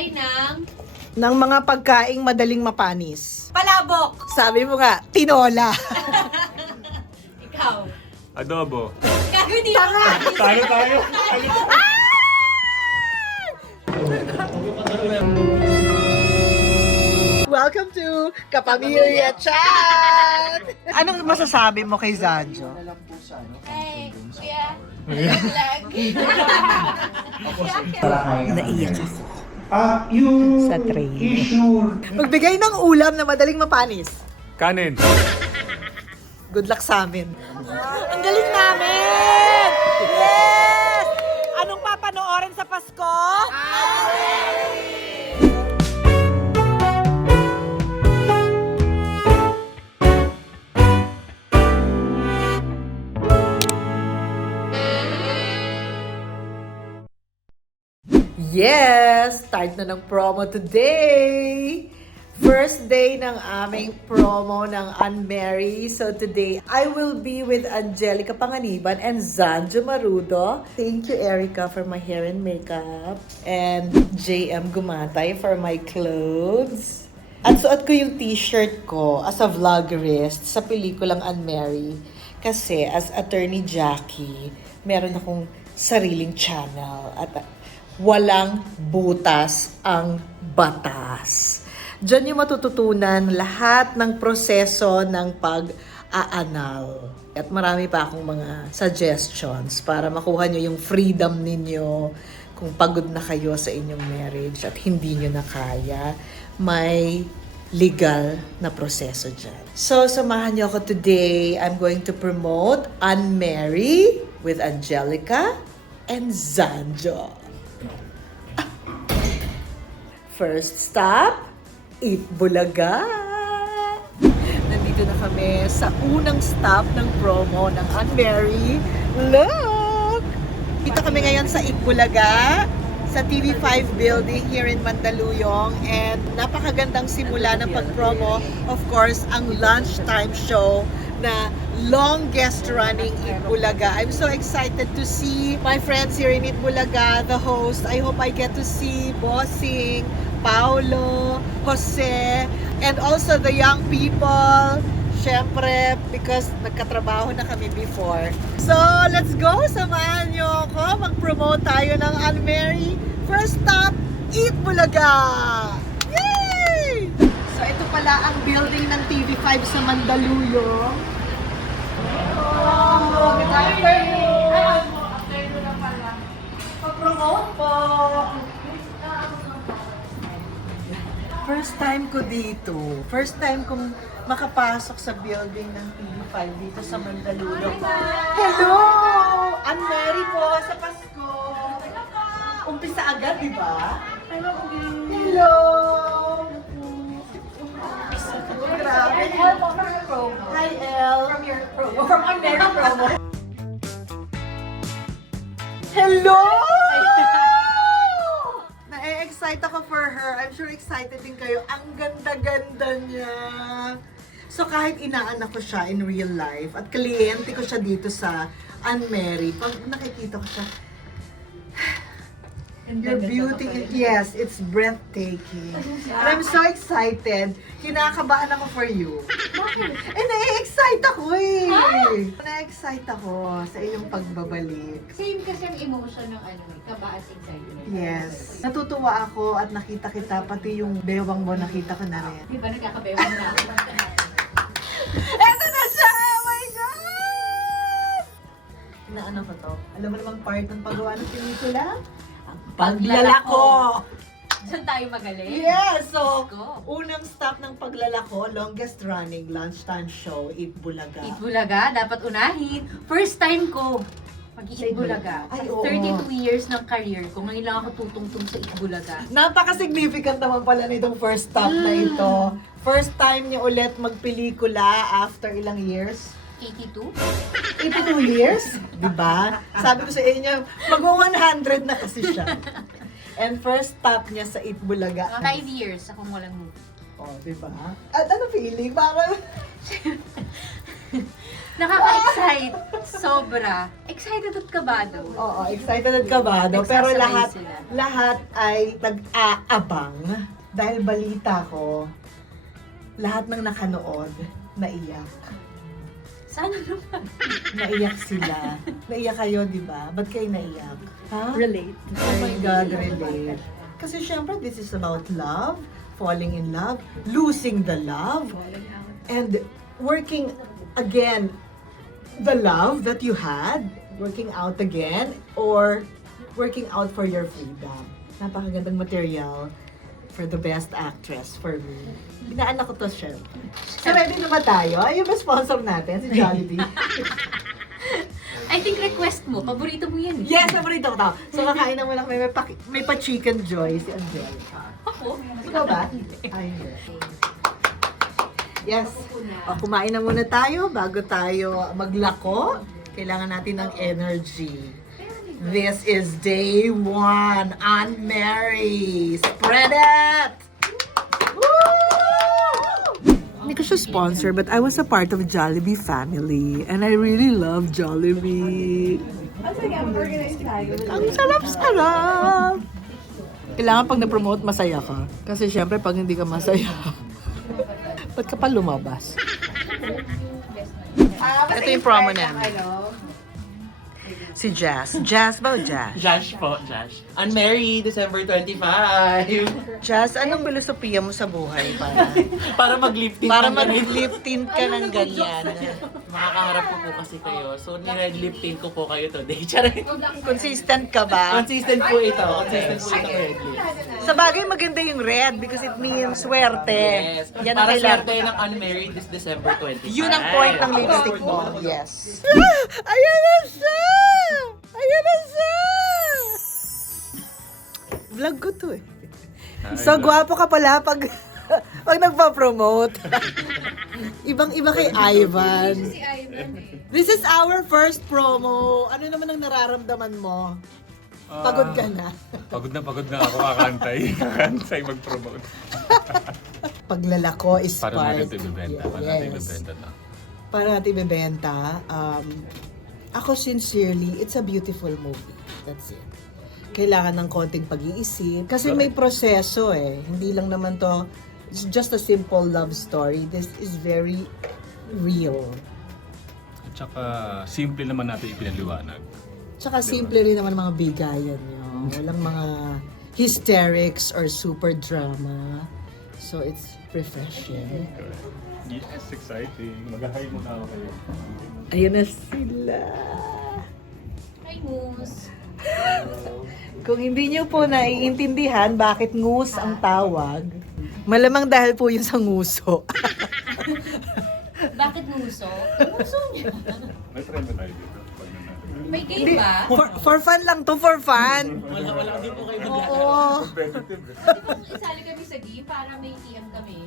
Magbigay ng mga pagkaing madaling mapanis. palabok. Sabi mo nga, tinola. Ikaw. Adobo. Gago di ako. Tayo. Welcome to Kapamilya Chat! Anong masasabi mo kay Zanjo? Hey, kuya. Vlog. Naiyak ako. Yung Sa train. issue Magbigay ng ulam na madaling mapanis. Kanin. Good luck sa amin. Ang galing namin! Yes! Anong papanoorin sa Pasko? Yes! Start na ng promo today! First day ng aming promo ng Unmarry. So today, I will be with Angelica Panganiban and Zanjo Marudo. Thank you, Erica, for my hair and makeup. And JM Gumatay for my clothes. At suot ko yung t-shirt ko as a vloggerist sa pelikulang Unmarry. Kasi as Attorney Jackie, meron akong sariling channel. At walang butas ang batas. Diyan yung matututunan lahat ng proseso ng pag-aanal. At marami pa akong mga suggestions para makuha nyo yung freedom ninyo kung pagod na kayo sa inyong marriage at hindi nyo na kaya. May legal na proseso dyan. So, samahan nyo ako today. I'm going to promote Unmarry with Angelica and Zanjo. First stop, Eat Bulaga! Nandito na kami sa unang stop ng promo ng Unmarry. Look! Dito kami ngayon sa Eat Bulaga, sa TV5 building here in Mandaluyong. And napakagandang simula ng pag-promo. Of course, ang lunchtime show na longest running Eat Bulaga. I'm so excited to see my friends here in Eat Bulaga, the host. I hope I get to see Bossing, Paulo, Jose, and also the young people. Syempre, because nagkatrabaho na kami before. So, let's go! Samahan nyo ako. Mag-promote tayo ng Unmarry. First stop, Eat Bulaga! Yay! So, ito pala ang building ng TV5 sa Mandaluyong. Oh, good afternoon! Afternoon na pala. Mag-promote po! First time ko dito. First time kong makapasok sa building ng TV5 dito sa Mandaluyong. Hello! Unmarry po sa Pasko. Umpisa agad, di ba? Hello! Grabe. Hi, Elle. From your promo. From Unmarry promo. Hello! Na-excite ako for her. I'm sure excited din kayo. Ang ganda-ganda niya. So kahit inaanak ko siya in real life at kliyente ko siya dito sa Unmarry, pag nakikita ko siya, your beauty, yes, it's breathtaking. And I'm so excited. Kinakabahan ako for you. Eh, na-excite ako eh. Na-excite ako sa iyong pagbabalik. Same kasi ang emotion ng kaba at excitement. Yes. Natutuwa ako at nakita kita, pati yung bewang mo nakita ko na rin. Di ba nagkakabewan na ako? Eto na siya! Oh my God! Inaano ko to? Alam mo namang part ng paggawa ng pelikula? Ang paglalako! Saan tayo magaling? Yes! So, Let's go. unang stop ng paglalako, longest running lunchtime show, Eat Bulaga. Eat Bulaga, dapat unahin. First time ko mag-Eat Bulaga. Ay, Sa oo. 32 years ng career ko, ngayon lang ako tutungtong sa Eat Bulaga. Napaka-significant naman pala nitong first stop na ito. First time niya ulit magpelikula after ilang years? 82? 82 years? Diba? Sabi ko sa inyo, mag-100 na kasi siya. And first stop niya sa Eat Bulaga. 5 years akong walang movie. Oh, diba? At ano feeling? Parang... Nakaka-excite. Sobra. Excited at kabado. Oo, excited at kabado. Pero Nagsasabay lahat, sila. lahat ay nag-aabang. Dahil balita ko, lahat ng nakanood, naiyak. Sana naman. Naiyak sila. Naiyak kayo, di ba? Ba't kayo naiyak? Ha? Relate. Oh my God, relate. Kasi syempre, this is about love, falling in love, losing the love, and working again the love that you had, working out again, or working out for your freedom. Napakagandang material for the best actress for me. Inaanak ko to, syempre. So, ready na ba tayo? Ay, yung sponsor natin, si Jollibee. I think request mo. Paborito mo yan. eh. Yes, paborito ko to. So, kakain na muna kami. May pa-chicken joy si Angelica. Ako? Ikaw ba? Ay, yes. O, kumain na muna tayo bago tayo maglako. Kailangan natin ng energy. This is day 1 on Mary. Spread it! Hindi ko siya sponsor, but I was a part of Jollibee family. And I really love Jollibee. Ang sarap-sarap! Kailangan pag na-promote, masaya ka. Kasi syempre, pag hindi ka masaya, ba't ka pa lumabas? Ito yung promo namin. Si Jazz. Jazz ba o Jazz? Josh po, Josh. Unmarried, December 25. Jazz, anong filosofiya mo sa buhay Para mag-lifting. para ng ganito. mag-lifting ka ng ganyan? Makakaharap ko po kasi kayo. So, ni-red lifting ko po kayo today. Charing. Consistent ka ba? Consistent po ito. Consistent po ito red lift. Sa bagay, maganda yung red because it means swerte. Yes. Yan ang Para kailangan. swerte ng unmarried this December 25. Yun ang point ng lipstick mo. Yes. Ayan na siya! Ayan na siya! Vlog ko to eh. So, gwapo ka pala pag nagpa-promote. Ibang-iba kay Ivan. This is our first promo. Ano naman ang nararamdaman mo? Pagod ka na. Pagod na ako kakantay. Kakantay mag-promote. Paglalako is Para part. natin ito ibibenta. Para natin Yes. ibibenta na. Para natin ibebenta. Ako sincerely, it's a beautiful movie. That's it. Kailangan ng konting pag-iisip. Kasi may proseso eh. Hindi lang naman to, it's just a simple love story. This is very real. At saka, simple naman natin ipinaliwanag. Tsaka simple rin naman mga bigayan nyo. Walang mga hysterics or super drama. So it's refreshing. Yes, exciting. Mag-hi muna ako kayo. Ayan na sila. Hi, Moose. Kung hindi nyo po naiintindihan bakit ngus ang tawag, malamang dahil po yun sa nguso. Bakit nguso? Nguso niya. May try ba tayo dito? Pag natin. May game ba? For fun lang to, for fun. Wala din po kayo Oo. Competitive eh. Isali kami sa game para may TM kami.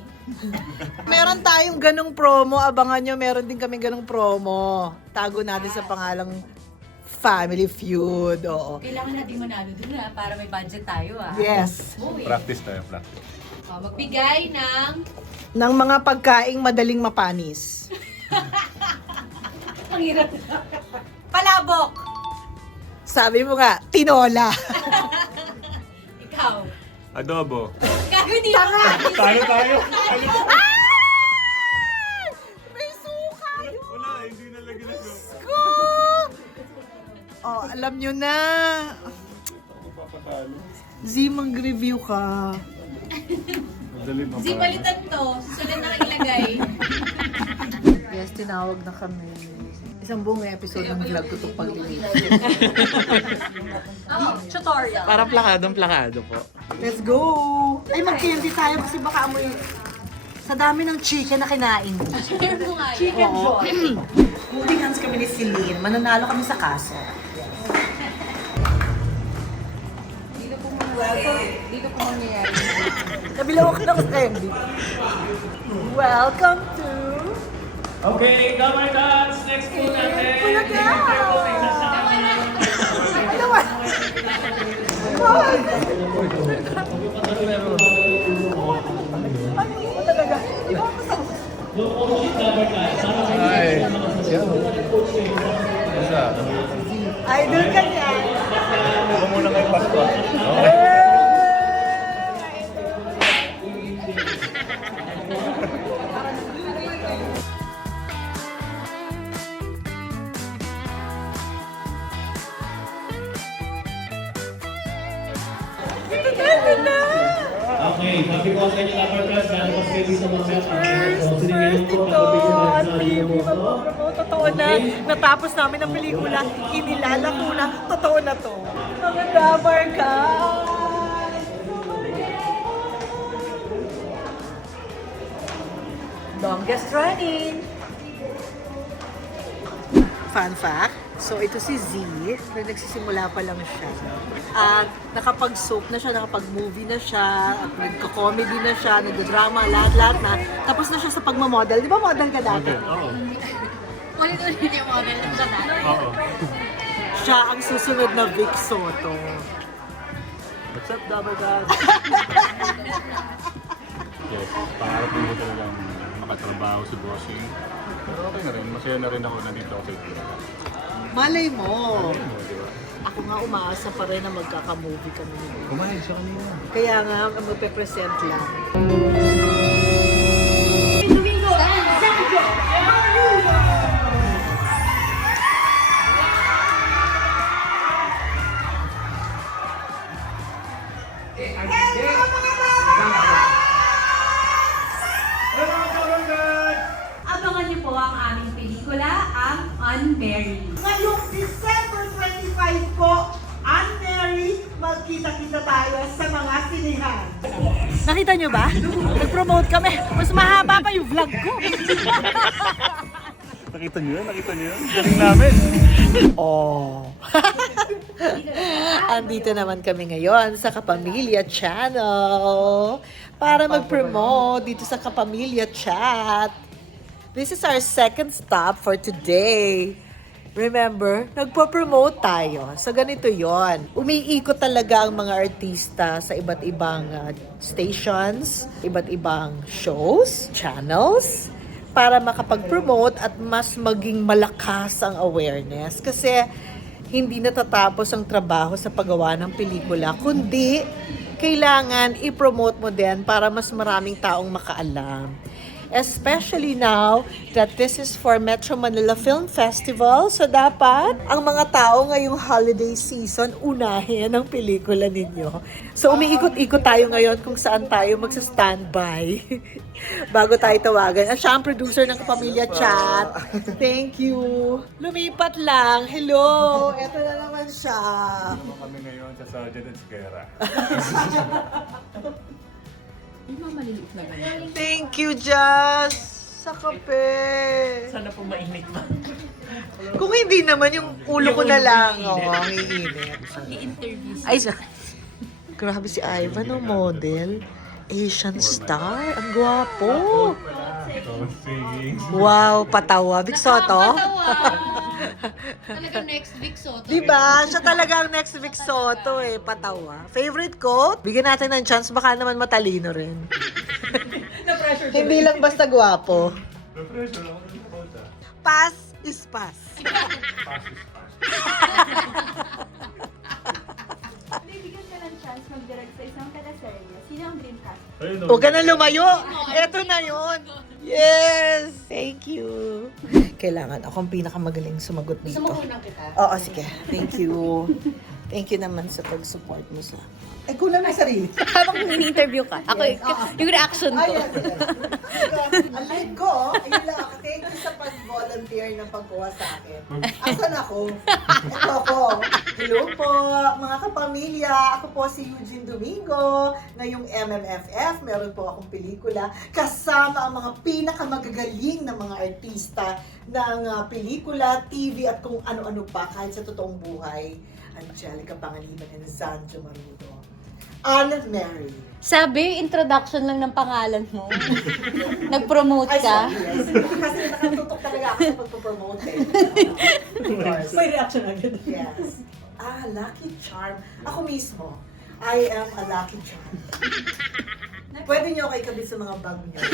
Meron tayong ganong promo. Abangan nyo, meron din kami ganong promo. Tago natin sa pangalang Family Feud. Oo. Kailangan natin manalo dun para may budget tayo Yes. Practice tayo, practice. Magbigay ng... Ng mga pagkaing madaling mapanis. Ang hirap. Palabok! Sabi mo nga, tinola. Ikaw. Adobo. Gago, hindi ako. Tayo tayo. May suka! Wala, hindi nalagyan na siya. Ko! Oh, alam nyo na. Z, mag-review ka. Madali pa. Zibalitan to. Susunod na ilagay. Yes, tinawag na kami. Isang buong episode ng vlog ko itong paglilinis. Tutorial. Para plakadong-plakado po. Let's go! Ay, mag-candy tayo kasi baka amoy... Sa dami ng chicken na kinain mo. Chicken mo nga yan. Chicken joy. Holding hands kami ni Celine. Mananalo kami sa kaso. Dito po mangyayari. Nabilaw ka ng candy. Welcome to... Okay, Gamay Dance, next po natin. Bulaga! Ano ba? Ano talaga? Hi. Idol ka niya. Ako muna kayo Pasko. Okay, sabi ko sa inyo dapat guys, dahil mas ready sa mga so sinigyan ko ang pabigyan ng sa Totoo na. Natapos namin ang pelikula. Inilala ko na. Totoo na to. Mga damar ka. Longest running. Fun fact, so ito si Z, na nagsisimula pa lang siya. At nakapag-soap na siya, nakapag-movie na siya, at nagka-comedy na siya, nagda-drama, lahat-lahat na. Tapos na siya sa pagmamodel. Di ba model ka dati? Oo. Ulit-ulit yung model ng siya na. Oo. Siya ang susunod na Vic Soto. What's up, Double God? Yes, pangarap ko talagang makatrabaho si Bossing. Pero okay na rin, masaya na rin ako nandito ako sa Itbulaga. Malay mo. Di ba? Ako nga umaasa pa rin na magkaka-movie kami. Kumain siya kanina. Kaya nga, ang magpe-present lang. Domingo and Sandro Marudo! Abangan niyo po ang aming pelikula, ang Unmarried. Ngayong December 25 po, Anne-Mary, magkita-kita tayo sa mga sinihan. Nakita nyo ba? Nag-promote kami. Mas mahaba pa yung vlog ko. Nakita niyo yun? Nakita niyo yun? Galing namin! Oh. Andito naman kami ngayon sa Kapamilya Channel para mag-promote dito sa Kapamilya Chat. This is our second stop for today. Remember, nagpo-promote tayo. So ganito yon. Umiikot talaga ang mga artista sa iba't ibang stations, iba't ibang shows, channels, para makapag-promote at mas maging malakas ang awareness. Kasi hindi natatapos ang trabaho sa paggawa ng pelikula, kundi kailangan i-promote mo din para mas maraming taong makaalam. Especially now that this is for Metro Manila Film Festival. So dapat ang mga tao ngayong holiday season unahin ang pelikula ninyo. So umiikot-ikot tayo ngayon kung saan tayo magsa-standby bago tayo tawagan. At siya ang producer ng Kapamilya Chat. Thank you. Lumipat lang. Hello. Ito na naman siya. Kami ngayon sa Sergeant at Guerra. Yung mga maliliit na ganyan. Thank you, Jazz. Sa kape. Sana po mainit ba? Kung hindi naman, yung ulo ko na lang. Oo, ang iinit. I-interview Ay, grabe si Ivan, no, model. Asian star. Ang gwapo. Singing. Wow, patawa. Vic Soto? Talaga next week, Soto. Diba? Siya talaga ang next Vic Soto eh. Patawa. Favorite quote? Bigyan natin ng chance. Baka naman matalino rin. Hindi lang basta gwapo. Pressure ako ng kota. Pass is pass. Bibigyan ka ng chance mag-direct sa isang teleserye. Sino ang dream cast? Ayun, Huwag ka na lumayo. Eto na yon. Yes! Thank you. Kailangan akong pinakamagaling sumagot dito. Gusto mo unang kita? Oo, sige. Thank you. Thank you naman sa pag-support mo sa... Eh, kulang na sarili. Habang ini-interview ka, ako, yung reaction ko. Ang live ko, ayun lang ako. Thank you sa pag-volunteer ng pagkuha sa akin. Asan ako? Ito ako. Hello po, mga kapamilya. Ako po si Eugene Domingo. Ngayong MMFF, meron po akong pelikula kasama ang mga pinakamagagaling na mga artista ng pelikula, TV at kung ano-ano pa kahit sa totoong buhay. Angelica Panganiban and Sandro Marudo. Anne-Mary. Sabi, introduction lang ng pangalan mo. Nag-promote Ay, ka. sorry, yes. Kasi nakatutok talaga ako sa pagpo-promote eh. Of course. May reaction agad. Yes. Lucky Charm. Ako mismo, I am a Lucky Charm. Pwede niyo ako ikabit sa mga bag niyo.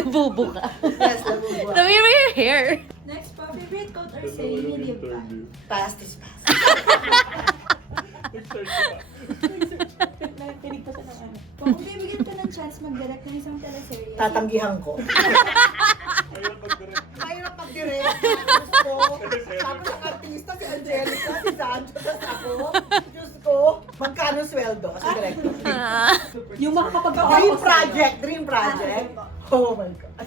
Labubo ka. Yes, labubuan. Sabi mo yung hair. Next po Favorite quote or saying ni Liv ba? Past is past. Nakikinig pa siya ng ano. Kung bibigyan ka ng chance mag-direct ng isang teleserye. Tatanggihan ko. Ayun, mag-direct. Mahirap mag-direct. Diyos ko. Tapos ang artista, si Angelica, si Sancho, tapos ako. Diyos ko. Magkano sweldo as a director? Yung Dream project. Oh my God.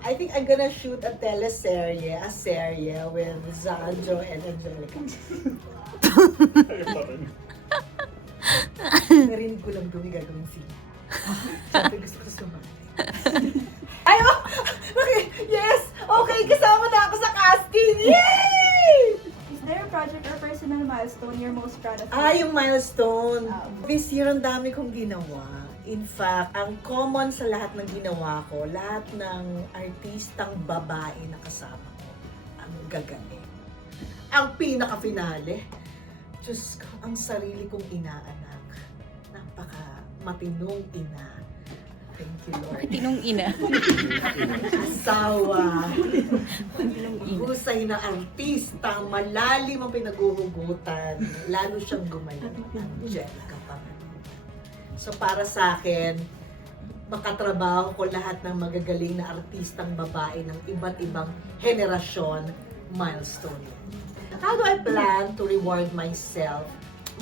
I think I'm gonna shoot a teleserye, a serye with Sancho and Angelica. Narinig ko lang doon gagawin sila. Siyempre gusto ko sumali. Ay, oh! Okay, yes! Okay, kasama na ako sa casting! Yay! Is there a project or personal milestone you're most proud of? Yung milestone. This year, ang dami kong ginawa. In fact, ang common sa lahat ng ginawa ko, lahat ng artistang babae na kasama ko, ang gagaling. Ang pinaka-finale, Diyos ko, ang sarili kong inaanak. Napaka matinong ina. Thank you, Lord. Tinong ina. Asawa. Husay na artista, malalim ang pinaghuhugutan. Lalo siyang gumaling. Angelica Panganiban. So para sa akin, makatrabaho ko lahat ng magagaling na artistang babae ng iba't ibang henerasyon, milestone. How do I plan to reward myself?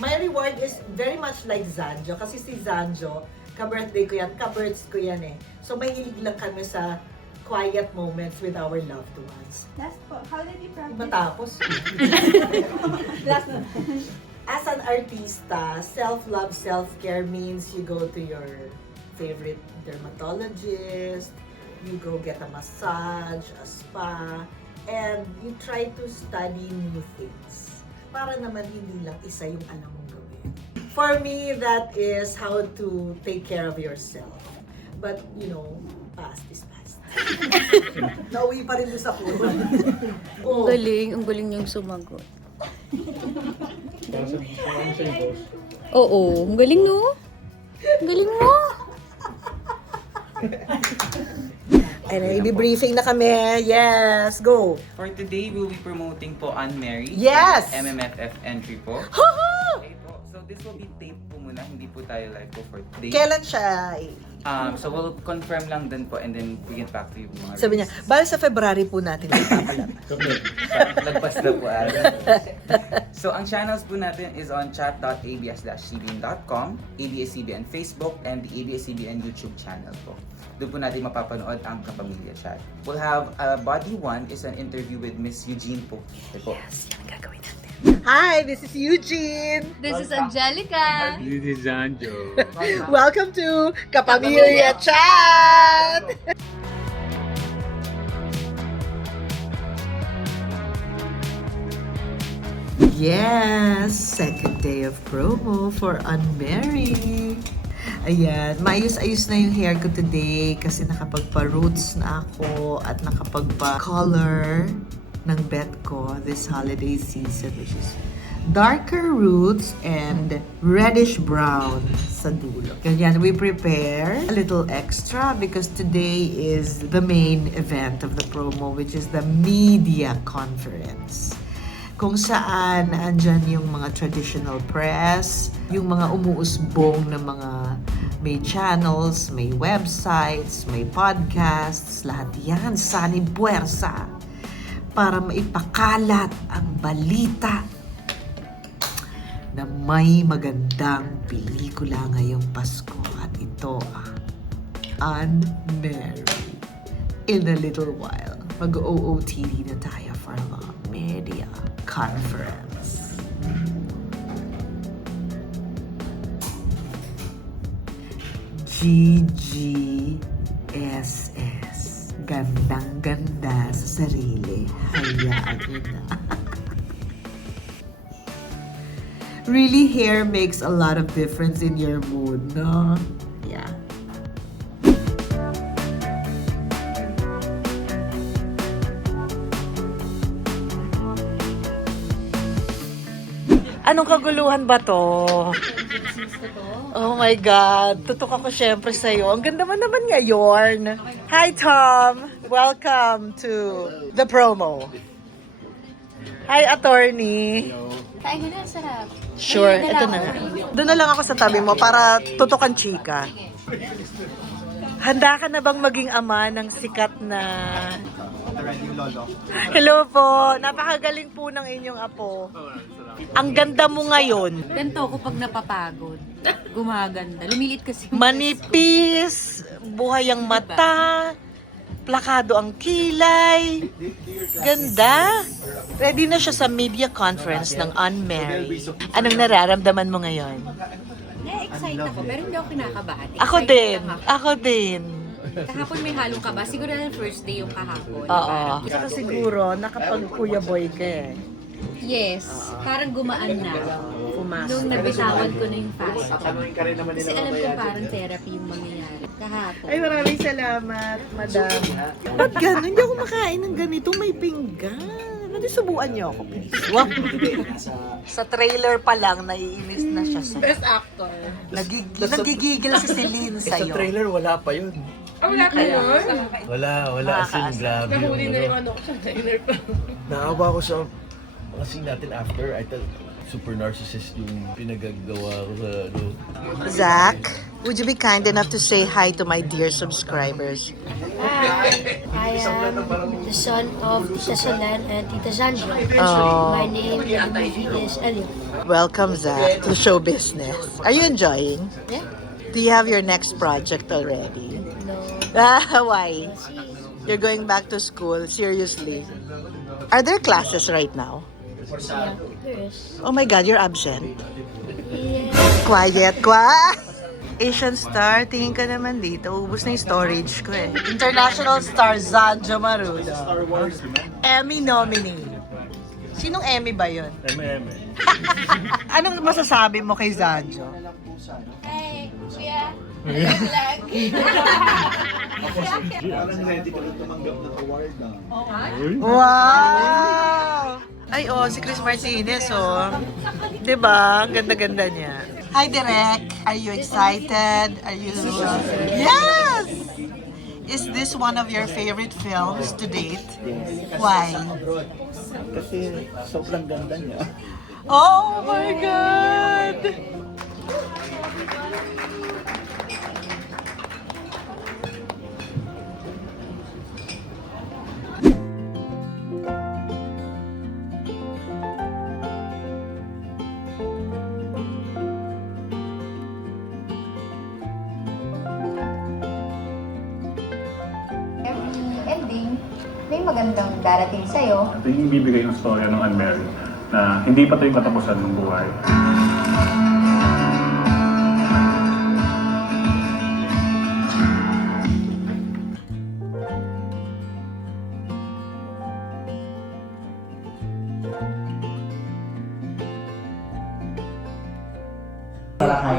My reward is very much like Zanjo. Kasi si Zanjo, ka-birthday ko yan, ka-births ko yan eh. So may hilig lang kami sa quiet moments with our loved ones. Last po, how did you practice? Matapos. As an artista, self-love, self-care means you go to your favorite dermatologist, you go get a massage, a spa, and you try to study new things. Para naman hindi lang isa yung alam mong gawin. For me, that is how to take care of yourself. But, you know, past is past. Nauwi pa rin doon sa puno. Oh. Ang galing yung sumagot. Ano siya yung boss? Oo, ang galing no? Ang galing mo. And i-briefing na kami. Yes, go. For today, we'll be promoting po Unmarried. Yes! MMFF entry po. Okay po. So this will be tape po muna, hindi po tayo live po for today. Kailan siya? So we'll confirm lang din po and then we get back to you mga Sabi niya, bali sa February po natin ipapalap. Lagpas na po. So ang channels po natin is on chat.abs-cbn.com, ABS-CBN Facebook, and the ABS-CBN YouTube channel po. Doon po natin mapapanood ang Kapamilya Chat. We'll have Body 1 is an interview with Miss Eugene po. Yes, yan gagawin natin. Hi, this is Eugene. This is Angelica. This is Zanjo. Welcome to Kapamilya Chat! Yes, second day of promo for Unmarried. Ayan, maayos-ayos na yung hair ko today kasi nakapagpa-roots na ako at nakapagpa-color ng bet ko this holiday season, which is darker roots and reddish brown sa dulo. Ganyan, we prepare a little extra because today is the main event of the promo, which is the media conference. Kung saan andyan yung mga traditional press, yung mga umuusbong na mga may channels, may websites, may podcasts, lahat yan, sanib puwersa para maipakalat ang balita na may magandang pelikula ngayong Pasko at ito ang Unmarried. In a little while, mag-OOTD na tayo for a media conference. GGSS. Gandang-ganda sa sarili. Hayaan mo na. Really, hair makes a lot of difference in your mood, no? Yeah. Anong kaguluhan ba to? Oh my God. Tutok ako syempre sa'yo. Ang ganda mo naman ngayon. Hi, Tom. Welcome to the promo. Hi, attorney. Tayo na, sarap. Sure, ito na. Doon na lang ako sa tabi mo para tutukan chika. Handa ka na bang maging ama ng sikat na... Hello po. Napakagaling po ng inyong apo. Ang ganda mo ngayon. Ganito ako pag napapagod. Gumaganda. Lumilit kasi. Manipis, buhay ang mata, plakado ang kilay. Ganda. Ready na siya sa media conference ng Unmarried. Anong nararamdaman mo ngayon? Na-excite ako, pero hindi ako kinakabahan. Ako Excited din. lang ako. Ako din. Kahapon may halong kaba. Siguro na first day yung kahapon. Oo. Saka siguro, nakapag Kuya Boy ka eh. Yes. Parang gumaan na. Nung nabitawan ko na yung fast. Kasi alam ko parang therapy yung mangyayari. Kahapon. Ay, maraming salamat, madam. Ba't gano'n? Hindi ako makain ng ganito. May pinggan. Pwede subuan niyo ako, please. Wow. Sa trailer pa lang, naiinis na siya sa... Best actor. Nagigigil si Celine sa'yo. wala pa yun. Wala ka yun? Wala. As in, grabe Nahuli na yung yung ano ko sa trailer pa. Naawa ko sa mga scene natin after. I thought super narcissist yung pinagagawa ko sa ano. Zach, would you be kind enough to say hi to my dear subscribers? I am the son of Tita Solen and Tita Sandra. Oh. My name in the movie is Elliot. Welcome, Zach, to show business. Are you enjoying? Yeah? Do you have your next project already? No. Why? You're going back to school? Seriously? Are there classes right now? Yeah, there is. Oh my God, you're absent. Yeah. Quiet, Asian star, tingin ka naman dito. Ubus na yung storage ko eh. International star Zanjo Marudo. Emmy nominee. Sinong Emmy ba yun? Anong masasabi mo kay Zanjo? Hey, kuya. Wow! Ay, si Chris Martinez, Diba? Ang ganda-ganda niya. Hi, Direk. Are you excited? Are you... Yes! Is this one of your favorite films to date? Why? Kasi sobrang ganda niya. Oh my God! Every ending, may magandang darating sa'yo. Ito yung bibigay ng storya ng Unmarried na hindi pa ito yung katapusan ng buhay.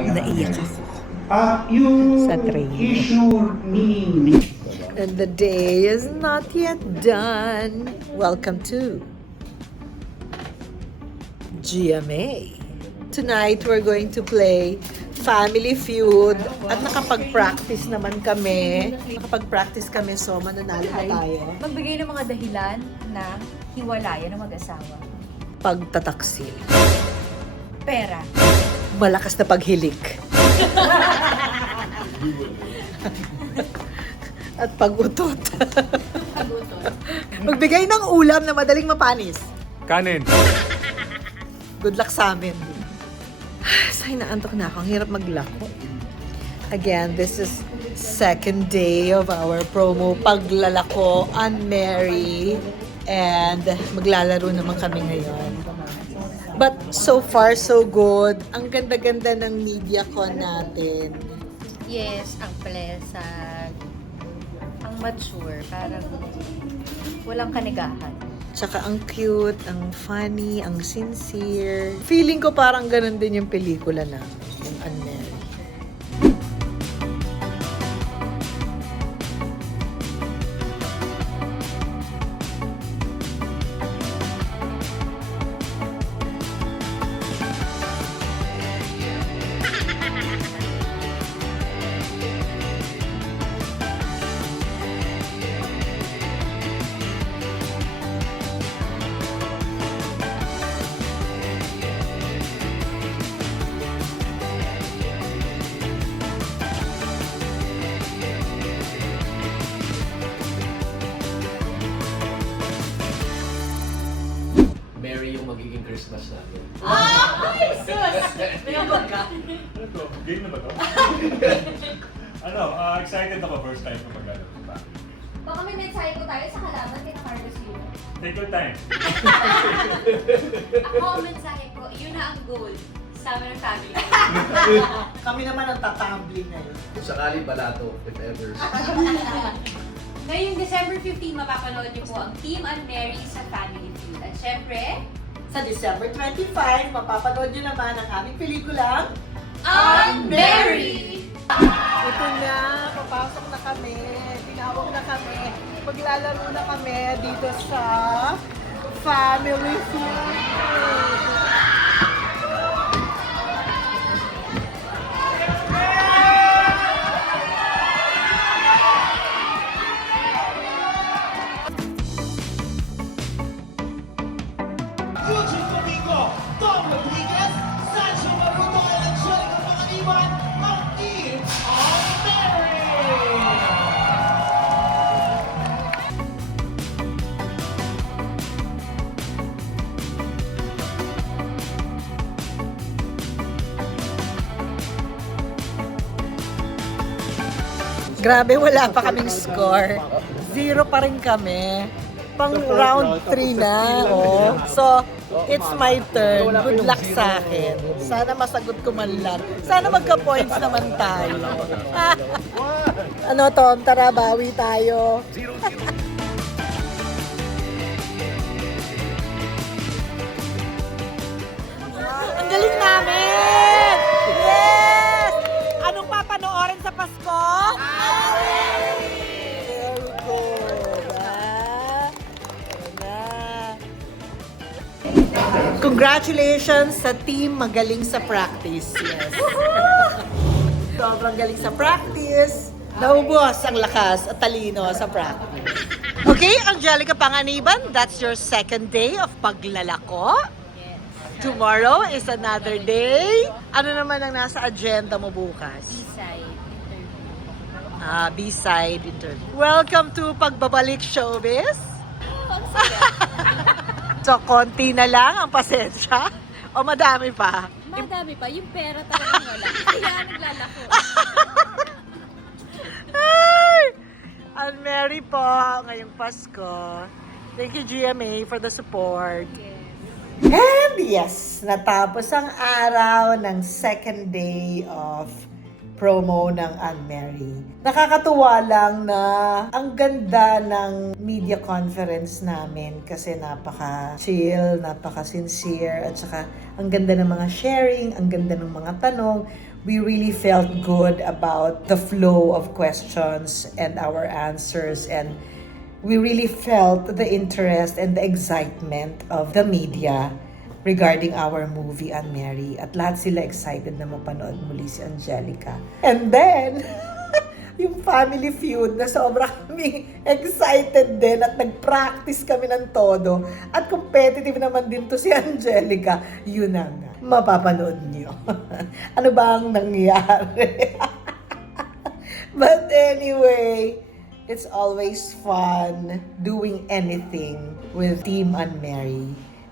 Naiyak ako. You Sa train. issue me. And the day is not yet done. Welcome to GMA. Tonight, we're going to play Family Feud. At nakapag-practice naman kami. So mananalo na tayo. Magbigay ng mga dahilan na hiwalayan ng mag-asawa. Pagtataksil. Pera. Malakas na paghilik. At pag-utot. Magbigay ng ulam na madaling mapanis. Kanin! Good luck sa amin. Say, naantok na ako. Ang hirap maglako. Again, this is second day of our promo Paglalako, Unmarried. And maglalaro naman kami ngayon. But so far, so good. Ang ganda-ganda ng media con natin. Yes, ang pleasant. Ang mature. Parang walang kanigahan. Tsaka ang cute, ang funny, ang sincere. Feeling ko parang ganun din yung pelikula na, yung Unmarried. yung magiging Christmas namin. Ay, sus! Mayabag ka. Ano to? Game na ba to? Excited ako first time ko mag-alala pa. Baka may mensahe ko tayo sa kalaban kay Carlos yun. Take your time. Ako, ang mensahe ko, yun na ang goal sa amin ng family. Kami naman ang tatambling ngayon. Kung sakali balato, if ever. Ngayong December 15, mapapanood niyo po ang Team Ann Mary sa Family Feud. At syempre, Sa December 25, mapapanood nyo naman ang aming pelikulang Ann Mary! Ito na, papasok na kami, tinawag na kami, maglalaro na kami dito sa Family Feud. Eugene Domingo, Tom Rodriguez, Sancho Maruto, and Angelica Panganiban, ang Team of Mary! Grabe, wala pa kaming score. 0 pa rin kami. Pang round 3 na. Oh. So, it's my turn. Good luck sa akin. Sana masagot ko man lang. Sana magka-points naman tayo. Ano, Tom? Tara, bawi tayo. Ang galing namin! Yes! Anong papanoorin sa Pasko? Very good. Congratulations sa team magaling sa practice. Yes. Sobrang galing sa practice. Naubos ang lakas at talino sa practice. Okay, Angelica Panganiban, that's your second day of paglalako. Tomorrow is another day. Ano naman ang nasa agenda mo bukas? B-side interview. B-side interview. Welcome to Pagbabalik Showbiz. So, konti na lang ang pasensya? O madami pa? Madami pa. Yung pera talagang wala. Kaya naglalako. Ay! Ann Mary po, ngayong Pasko. Thank you, GMA, for the support. And yes, natapos ang araw ng second day of promo ng Ann Mary. Nakakatuwa lang na ang ganda ng media conference namin kasi napaka-chill, napaka-sincere, at saka ang ganda ng mga sharing, ang ganda ng mga tanong. We really felt good about the flow of questions and our answers, and we really felt the interest and the excitement of the media regarding our movie, Ann Mary. At lahat sila excited na mapanood muli si Angelica. And then, yung Family Feud na sobra kami excited din at nag-practice kami ng todo. At competitive naman din to si Angelica. Yun na nga. Mapapanood niyo. Ano ba ang nangyari? But anyway, it's always fun doing anything with Team Ann Mary.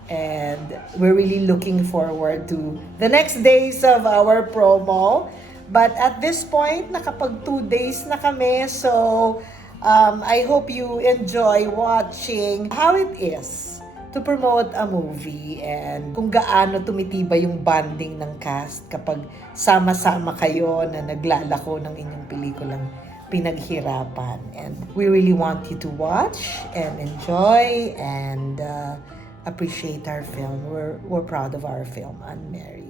And we're really looking forward to the next days of our promo. But at this point, nakapag 2 days na kami. So, I hope you enjoy watching how it is to promote a movie and kung gaano tumitibay yung bonding ng cast kapag sama-sama kayo na naglalako ng inyong pelikulang pinaghirapan. And we really want you to watch and enjoy and appreciate our film. We're proud of our film, Ann Mary.